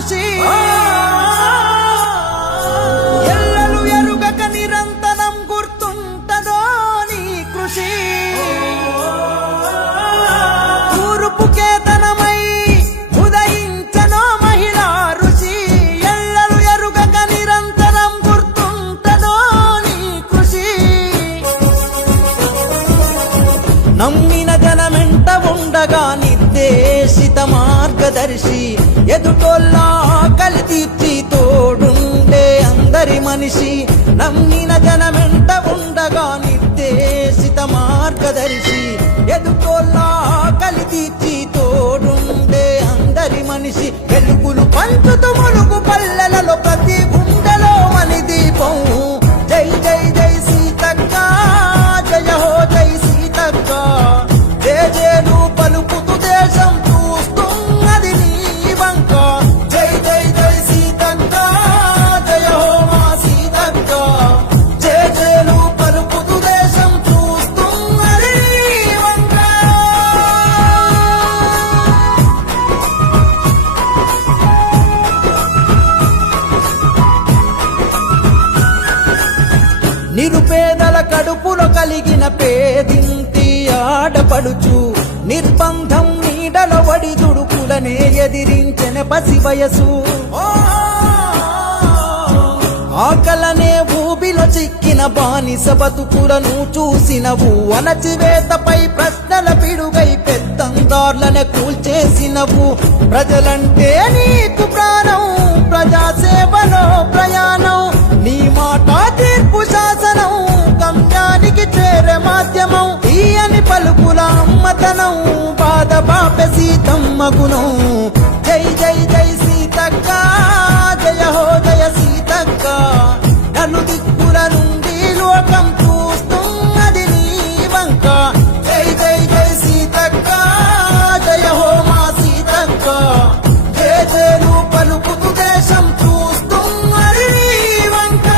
కృషి ఎల్లలు ఎరుగక నిరంతరం గుర్తుంటదో నీ కృషి తూర్పు కేతనమై ఉదయించనో మహిళా రుచి ఎల్లలు ఎరుగక నిరంతరం గుర్తుంటదో నీ కృషి నమ్మిన జనమెంట ఉండగా నిర్దేశిత మార్గదర్శి ఎదుటోళ్ళ ఆకలి తీర్చి తోడుండే అందరి మనిషి నమ్మిన జనమెంట ఉండగా నిర్దేశిత మార్గదర్శి ఎదుటోళ్ళ ఆకలి తీర్చి తోడుండే అందరి మనిషి వెలుగులు పంచుతూ ములుగు పల్లెలలో ప్రతి గుండెలో మని దీపం జై జై జై సీతక్క జయ హో జై సీతక్క జేజేలు పలుకుతూ దేశం చూస్తున్నది నీ వంక జై జై జై సీతక్క జయ హో మా సీతక్క జేజేలు పలుకుతూ దేశం చూస్తున్నది నీ వంక నిరుపేదల కడుపులో కలిగిన పేదింటి ఆడపడుచు నిర్బంధం నీడల వడి దుడుకులనే ఎదిరించిన పసి వయసు ఆకలనే ఊబిలో చిక్కిన బానిస బతుకులను చూసినవు అణచివేతపై ప్రశ్నల పిడుగై పెత్తందార్లనే కూల్చేసినవు ప్రజలంటే నీకు ప్రాణం ప్రజాసేవలో ప్రయాణం నీ మాట తీర్పు శాసనం గమ్యానికి చేరే మాధ్యమం తీయని పలుకుల అమ్మతనం బాధ బాప సీతమ్మ గుణం జై జై జై సీతక్క జయ హో జయ సీతక్క నలు దిక్కుల నుండి లోకం చూస్తున్నది నీ వంక జై జై జై సీతక్క జయ హో మా సీతక్క జేజేలు పలుకుతూ దేశం చూస్తున్నది నీ వంక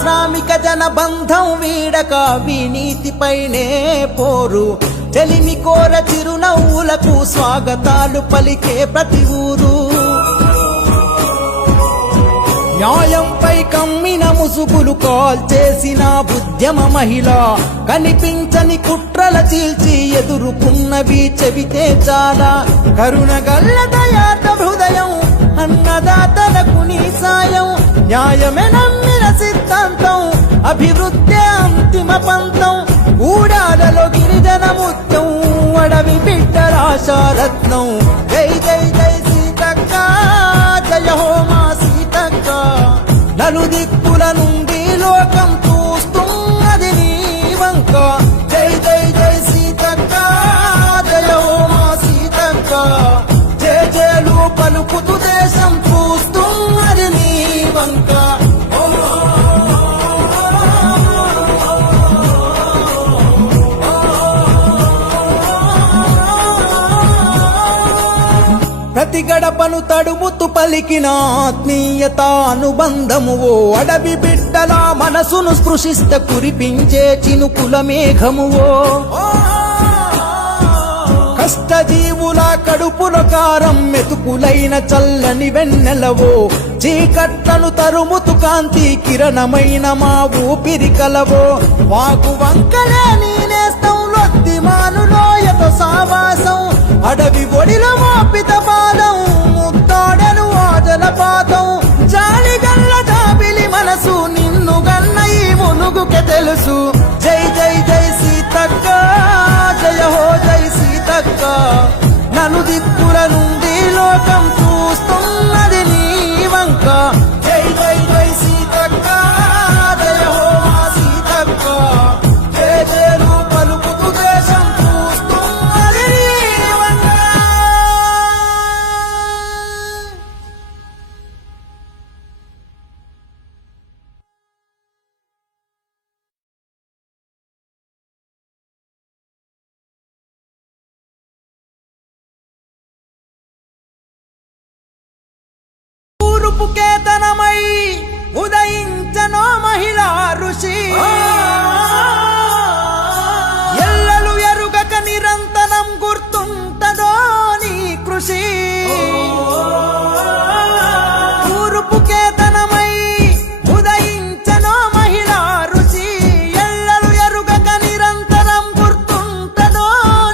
శ్రామిక జన బంధం వీడక వినీతిపైనే పోరు చెలిమి కోర చిరునవ్వులకు స్వాగతాలు పలికే ప్రతి ఊరు న్యాయంపై కమ్మిన ముసుగులు కాల్చేసిన ఉద్యమ మహిళ కనిపించని కుట్రల చీల్చి ఎదుర్కొన్నవి చెబితే చాలా కరుణ గల్ల దయార్థ హృదయం అన్నదాతలకు నీ సాయం న్యాయమే నమ్మిన సిద్ధాంతం అభివృద్ధి అంతిమ పంతం ఊడాలలో గిరిజన ముత్యం అడవి బిడ్డ రాశారత్నం జై జై జై సీతక్క జయ హో మా సీతక్క నలు దిక్కుల నుండి లోకం చూస్తున్నది నీ వంక జై జై జై సీతక్క జయ హో మా సీతక్క జేజేలు పలుకుతూ దేశం చూస్తున్నది నీ వంక ప్రతి గడపను తడుముతూ పలికిన ఆత్మీయత అనుబంధము ఓ అడవి బిడ్డల మనసును స్పృశిస్తే కురిపించే చినుకుల మేఘమువో కష్టజీవుల కడుపుల కారం మెతుకులైన చల్లని వెన్నెలవో చీకట్లను తరుముతు కాంతి కిరణమైన మా ఊపిరి కలవో వాకు వంకలే నేనేస్తం లొత్తి మానులోయతో సావాసం అడవి ఒడిలో మోపిత బాలం ముద్దాడను ఆజలపాతం జాలి గల్ల జాబిలి మనసు నిన్ను గన్న ఈ మునుగుకే తెలుసు జై జై జై సీతక్క జయ హో జై సీతక్క నలు దిక్కుల నుండి లోకం చూస్తున్నది నీ వంక జై జై జై సీతక్క జయ హో మా సీతక్క జేజేలు పలుకుతూ దేశం చూస్తున్నది నీ వంక తూర్పు కేతనమై ఉదయించనో మహిళా ఋషి ఎల్లలు ఎరుగక నిరంతరం గుర్తుంటదో నీ కృషి తూర్పు కేతనమై ఉదయించనో మహిళా ఋషి ఎల్లలు ఎరుగక నిరంతరం గుర్తుంటదో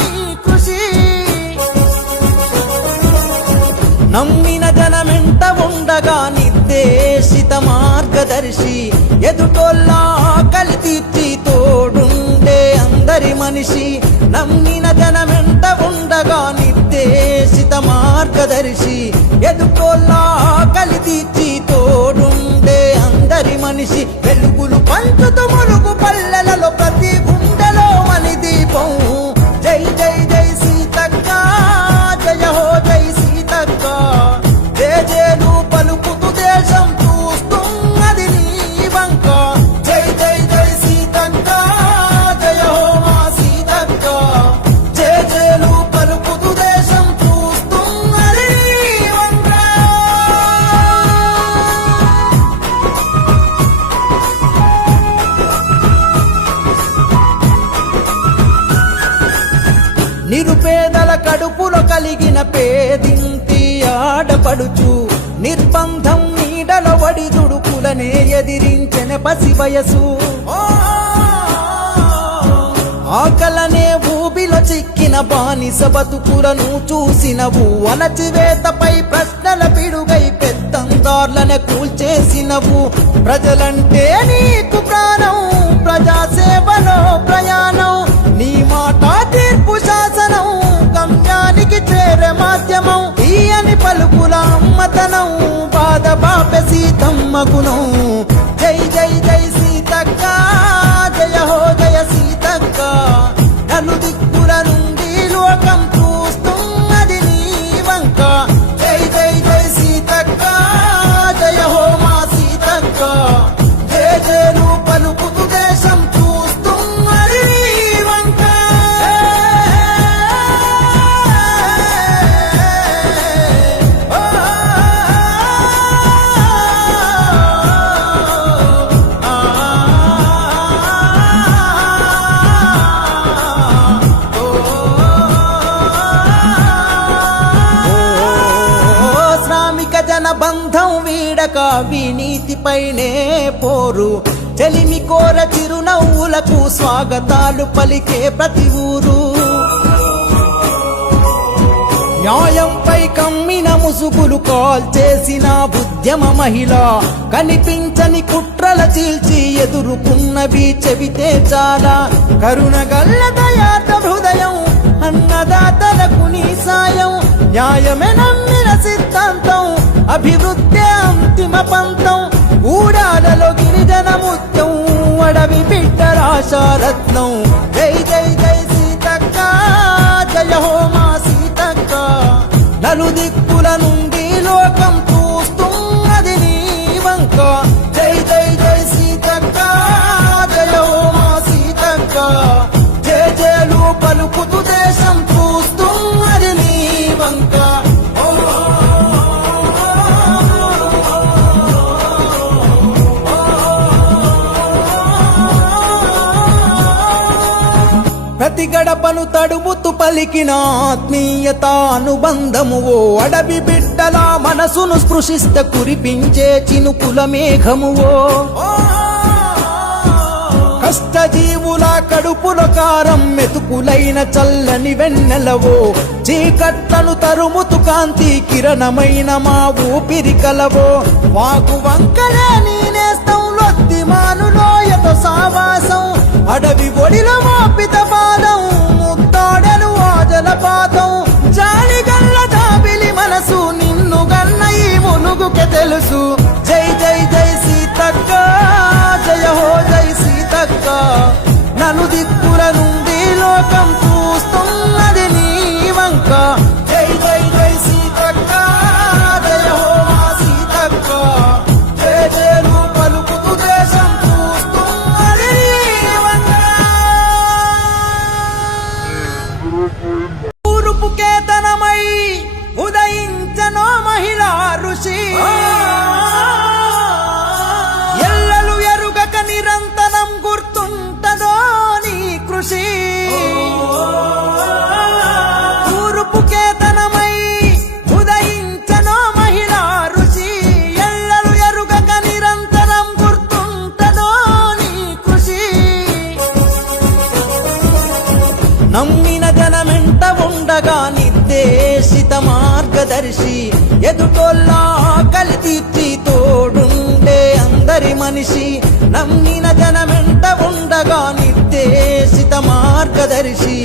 నీ కృషి నమ్మిన జనమెంట ఉండగా నిర్దేశిత మార్గదర్శి ఎదుటోళ్ళ ఆకలి తీర్చి తోడుండే అందరి మనిషి నమ్మిన జనమెంట ఉండగా నిర్దేశిత మార్గదర్శి ఎదుటోళ్ళ ఆకలి తీర్చి తోడుండే అందరి మనిషి వెలుగులు పంచుతూ ములుగు పల్లెలలో ప్రతి గుండెలో మని దీపం జై జై జై సీతక్క జయ హో జై సీతక్క జేజేలు పలుకుతూ దేశం చూస్తున్నది నీ వంక జై జై జై సీతక్క జయ హో మా సీతక్క జేజేలు పలుకుతూ దేశం చూస్తున్నది నీ వంక నిరుపేదల కడుపులో కలిగిన పేదింటి ఆడపడుచు నిర్బంధం నీడలో వడి దుడుకులనే ఎదిరించెన పసి వయసు ఆకలనే ఊబిలో చిక్కిన బానిస బతుకులను చూసినవు అణచివేతపై ప్రశ్నల పిడుగై పెత్తందార్లనే కూల్చేసినవు ప్రజలంటే నీకు ప్రాణం ప్రజాసేవలో ప్రయాణం నీ మాట తీర్పు శాసనం గమ్యానికి చేరే మాధ్యమం తీయని పలుకుల అమ్మతనం బాధ బాప సీతమ్మ గుణం జై జై జై సీతక్క జయ హో జయ సీతక్క నలు దిక్కుల నుండి లోకం చూస్తున్నది నీ వంక జై జై జై సీతక్క జయ హో మా సీతక్క జేజేలు పలుకుతూ దేశం చూస్తున్నది నీ వంక శ్రామిక జన బంధం వీడక వినీతిపైనే పోరు చెలిమి కోర చిరునవ్వులకు స్వాగతాలు పలికే ప్రతి ఊరు న్యాయంపై కమ్మిన ముసుగులు కాల్చేసిన ఉద్యమ మహిళ కనిపించని కుట్రల చీల్చి ఎదుర్కొన్నవి చెబితే చాలా కరుణ గల్ల దయాత హృదయం అన్నదాతలకు నీ సాయం న్యాయమే నమ్మిన సిద్ధాంతం అభివృద్ధి అంతిమ పంతం ఊడాలలో గిరిజన ముత్యం అడవి బిడ్డ రాశారత్నం జై జై జై సీతక్క జయ హో మా సీతక్క నలు దిక్కుల నుండి లోకం చూస్తున్నది నీ వంక జై జై జై సీతక్క జయ హో మా సీతక్క జేజేలు పలుకుతూ దేశం చూస్తున్నది నీ వంక ప్రతి గడపను తడుముతూ పలికిన ఆత్మీయత అనుబంధము ఓ అడవి బిడ్డల మనసును స్పృశిస్త కురిపించే చినుకుల మేఘమువో కష్టజీవుల కడుపుల కారం మెతుకులైన చల్లని వెన్నెలవో చీకట్లను తరుముతు కాంతి కిరణమైన మా ఊపిరి కలవో వాకు వంకలే నేనేస్తం లొత్తి మానులోయతో సావాసం అడవి ఒడిలో మోపిత పాదం ముద్దాడలు ఆజలపాతం జాలిగల్ల జాబిలి మనసు నిన్ను గన్న ఈ ములుగుకే తెలుసు జై జై జై సీతక్క జయ హో జై సీతక్క నలు దిక్కుల నుండి లోకం చూస్తున్నది నీ వంక జై జై జై సీతక్క జయ హో మా సీతక్క జేజేలు పలుకుతూ దేశం చూస్తున్నది నీ వంక తూర్పు కేతనమై ఉదయించనో మహిళా ఋషి తూర్పు కేతనమై ఉదయించనో మహిళా ఋషి ఎల్లలు ఎరుగక నిరంతరం గుర్తుంటదో నీ కృషి నమ్మిన జనమెంట ఉండగా నిర్దేశిత మార్గదర్శి ఎదుటోళ్ళ ఆకలి తీర్చి తోడుండే అందరి మనిషి నమ్మిన జనమెంట ఉండగా నిర్దేశిత మార్గదర్శి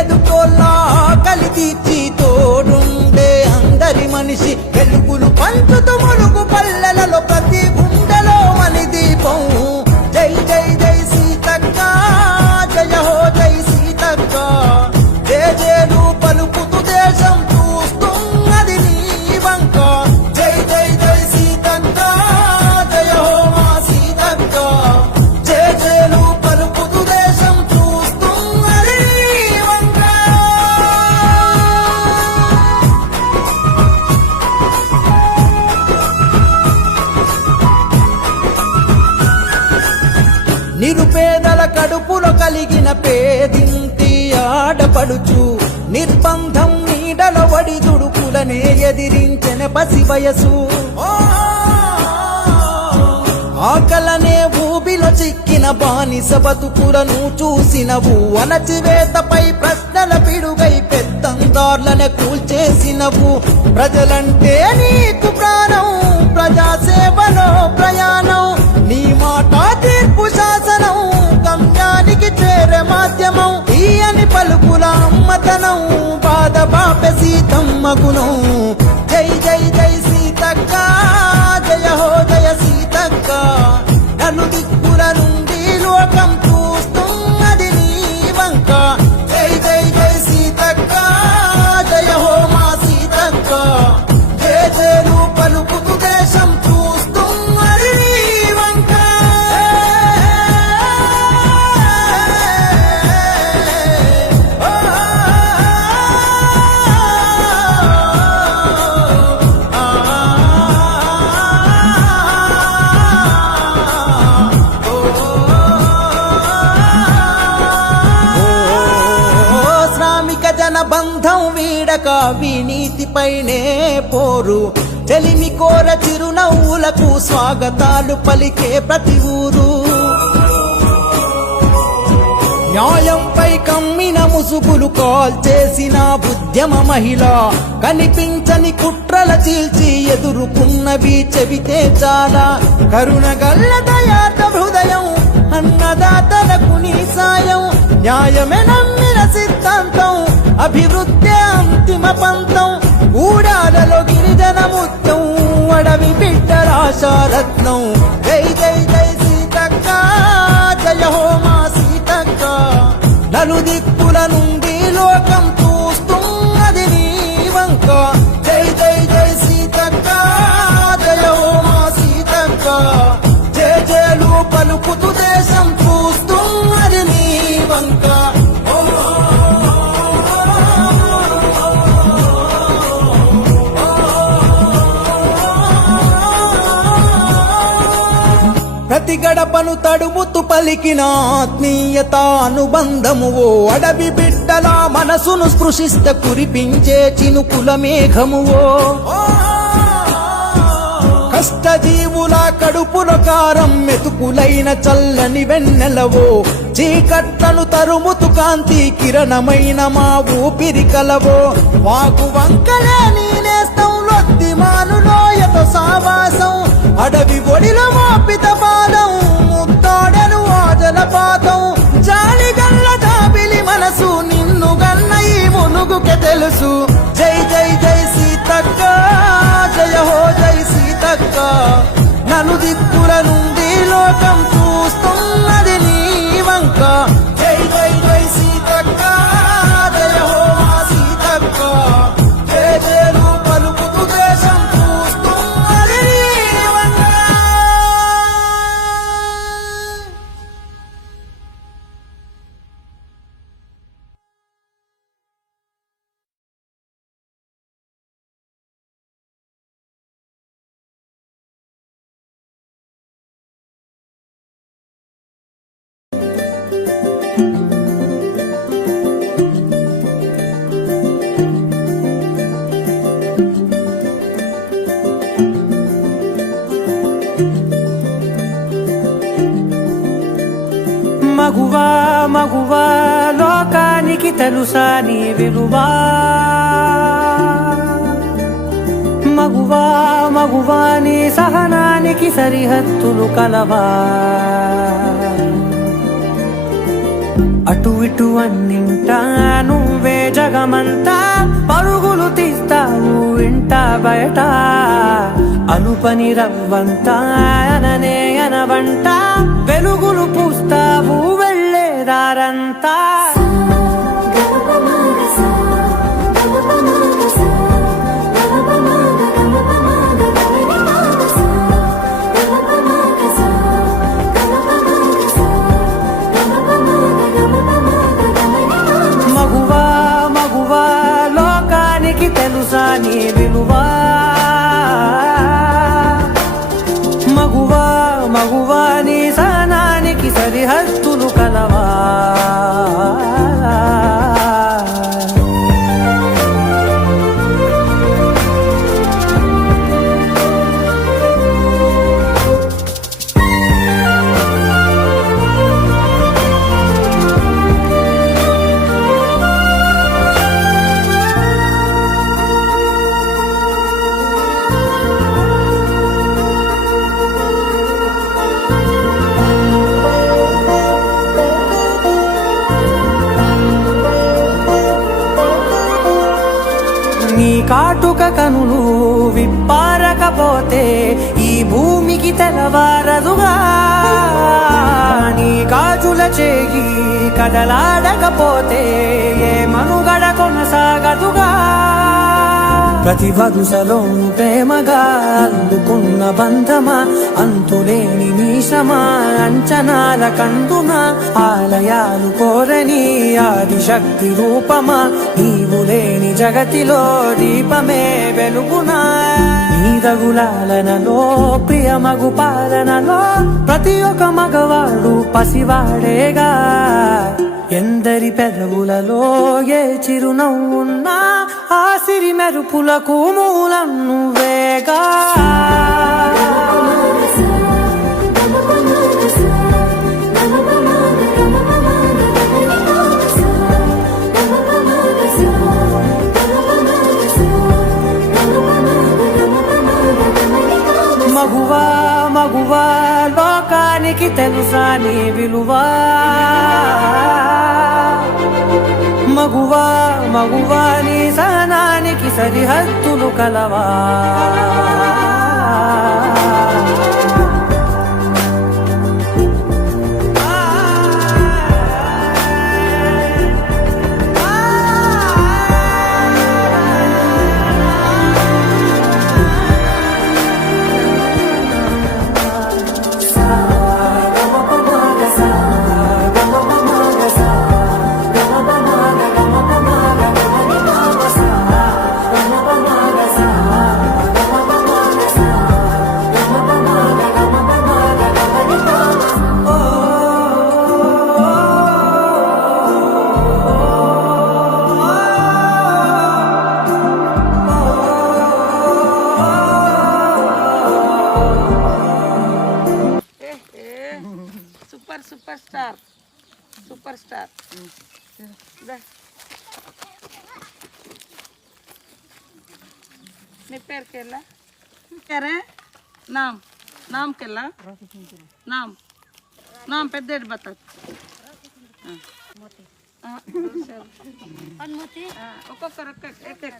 ఎదుటోళ్ళ ఆకలి తీర్చి తోడుండే అందరి మనిషి వెలుగులు పంచుతూ ములుగు పల్లెలలో ప్రతి గుండెలో మని దీపం జై జై జై సీతక్క జయ హో జై సీతక్క జేజేలు పలుకుతూ దేశం చూస్తున్నది నీ వంక జై జై జై సీతక్క జయ హో మా సీతక్క జేజేలు పలుకుతూ దేశం చూస్తున్నది నీ వంక నిరుపేదల కడుపులో కలిగిన పేదింటి ఆడపడుచు నిర్బంధం నీడల వడి దుడుకులనే ఎదిరించిన పసి వయసు ఆకలనే ఊబిలో చిక్కిన బానిస బతుకులను చూసినవు అణచివేతపై ప్రశ్నల పిడుగై పెత్తందార్లనే కూల్చేసినవు ప్రజలంటే నీకు ప్రాణం ప్రజాసేవలో ప్రయాణం నీ మాట తీర్పు శాసనం గమ్యానికి చేరే మాధ్యమం ఈయని పలుకుల అమ్మతనం బాధ బాప సీతమ్మ గుణం జై జై జై సీతక్క జయ హో జయ సీతక్క నలు దిక్కుల నుండి లోకం చూస్తున్నది నీ వంక జై జై జై సీతక్క జయ హో మా సీతక్క జేజేలు పలుకుతూ దేశం చూస్తున్నది నీ వంక శ్రామిక జన బంధం వీడక వినీతిపైనే పోరు చెలిమి కోర చిరునవ్వులకు స్వాగతాలు పలికే ప్రతి ఊరు న్యాయంపై కమ్మిన ముసుగులు కాల్చేసిన ఉద్యమ మహిళ కనిపించని కుట్రల చీల్చి ఎదుర్కొన్నవి చెబితే చాలా కరుణగల్ల దయాత హృదయం అన్నదాతలకు నీ సాయం న్యాయమే నమ్మిన సిద్ధాంతం అభివృద్ధి అంతిమ పంతం ఊడాలలో గిరిజన ముత్యం అడవి బిడ్డల ఆశారత్నం జై జై జై సీతక్క జయ హో మా సీతక్క నలు దిక్కుల నుండి లోకం చూస్తున్నది నీ వంక జై జై జై సీతక్క జయ హో మా సీతక్క జేజేలు పలుకుతూ దేశం చూస్తున్నది నీ వంక ప్రతి గడపను తడుముతూ పలికిన ఆత్మీయత అనుబంధము ఓ అడవి బిడ్డల మనసును స్పృశిస్త కురిపించే చినుకుల మేఘమువో కష్టజీవుల కడుపుల కారం మెతుకులైన చల్లని వెన్నెలవో చీకట్లను తరుముతు కాంతి కిరణమైన మా ఊపిరి కలవో వాకు వంకలే నేనేస్తం లొద్దిమానులోయతో సావాసం అడవి ఒడిలో మోపిత పాదం ముద్దాడను ఆజల పాతం జాలి గల్ల జాబిలి మనసు నిన్ను గన్న ఈ మునుగుకే తెలుసు జై జై జై సీతక్క జయ హో జై సీతక్క నలు దిక్కుల నుండి లోకం చూస్తున్నది నీ వంక జై జై జై సీతక్క జయ హో మా సీతక్క జేజేలు పలుకుతూ దేశం చూస్తున్నది నీ వంక. తెలుసా నీ విలువా మగువా మగువా నీ సహనానికి సరిహద్దులు కలవా అటు ఇటు అన్నింటా నువ్వే జగమంతా పరుగులు తీస్తావు ఇంట బయట అనుపని రవ్వంతా అననే అనవంట వెలుగులు పూస్తావు వెళ్ళేదారంతా మగువా మగువా లోకానికి తెలుసా నీ విలువా మగువా మగువా నీ సహనానికి సరిహద్దులు కలవా నీ కాటుక కనులు విప్పారకపోతే ఈ భూమికి తెలవారదుగా నీ గాజుల చేయి కదలాడకపోతే ఏ మనుగడ కొనసాగదుగా ప్రతి వరుసలో ప్రేమగా అందుకున్న బంధమా అంతులేని నీశమా అంచనాల కందున ఆలయాలు కోరని ఆదిశక్తి రూపమా నీవు లేని జగతిలో దీపమే వెలుగునా నీదగులాలనలో ప్రియమగు పాలనలో ప్రతి ఒక్క మగవాడు పసివాడేగా ఎందరి పెదవులలో ఏ చిరునవ్వున్నా ఆ సిరి మెరుపులకు మూలం నువ్వేగా మగువా మగువా లోకానికి తెలుసా నీ విలువా మగువా మగువా నీ సహనానికి సరిహద్దులు కలవా సూపర్ స్టార్ నీ పేరుకెళ్ళా పేరే నామ్ నామ్కెళ్ళా నామ్ నామ్ పెద్ద బతా ఒక్కొక్కరు ఒక్కొక్క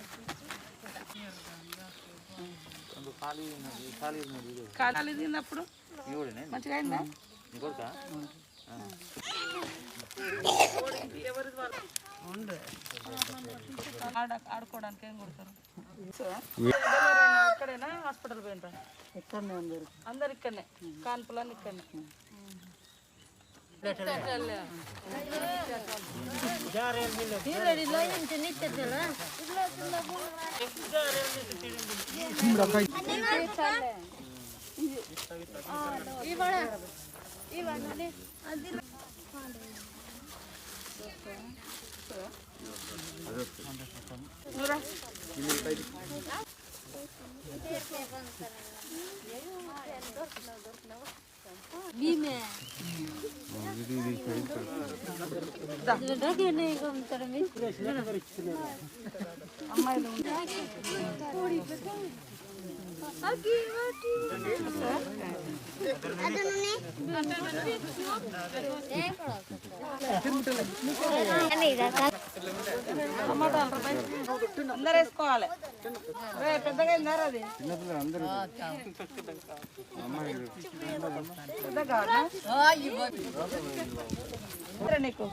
ఖాళీ తిన్నప్పుడు మంచిగా అయిందా ఆడుకోవడానికి ఏం కొడతారు ఇక్కడేనా హాస్పిటల్ పోయినరా ఇక్కడనే అందరు ఇక్కడనే కాన్పులన్నీ ఇక్కడనే అమ్మాయిలు టమాటాలు అందరు వేసుకోవాలి. పెద్దగా అయిందారా అది పెద్దగా నీకు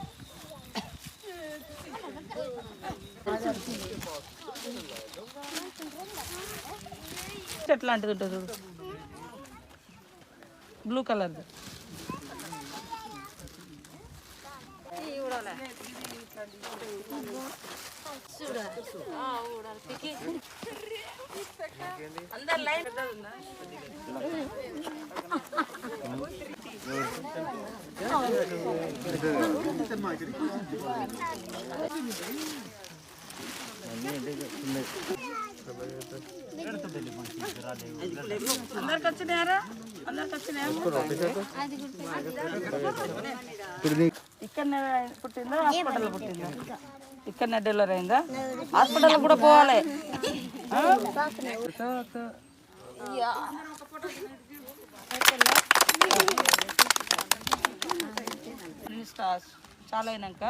ఎట్లాంటిది ఉంటుంది చూడు, బ్లూ కలర్. అందరు లైన్ అందరికి వచ్చినాయారా? అందరికి వచ్చినాయా? ఇక్కడనే పుట్టిందా హాస్పిటల్లో పుట్టిందా? ఇక్కడనే డెలివరీ అయిందా? హాస్పిటల్లో కూడా పోవాలి. చాలా అయినాక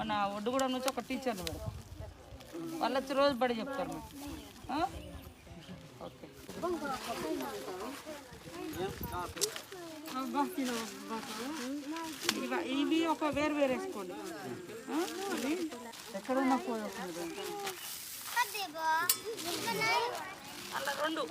మన ఒడ్డుగూడెం నుంచి ఒక టీచర్లు పెడతారు, వాళ్ళు వచ్చి రోజు బడి చెప్తారు మీకు. ఓకే ఇవి ఒక వేరు వేరు వేసుకోండి. ఇవి ఎక్కడన్నా పోయకుండా అలా రెండు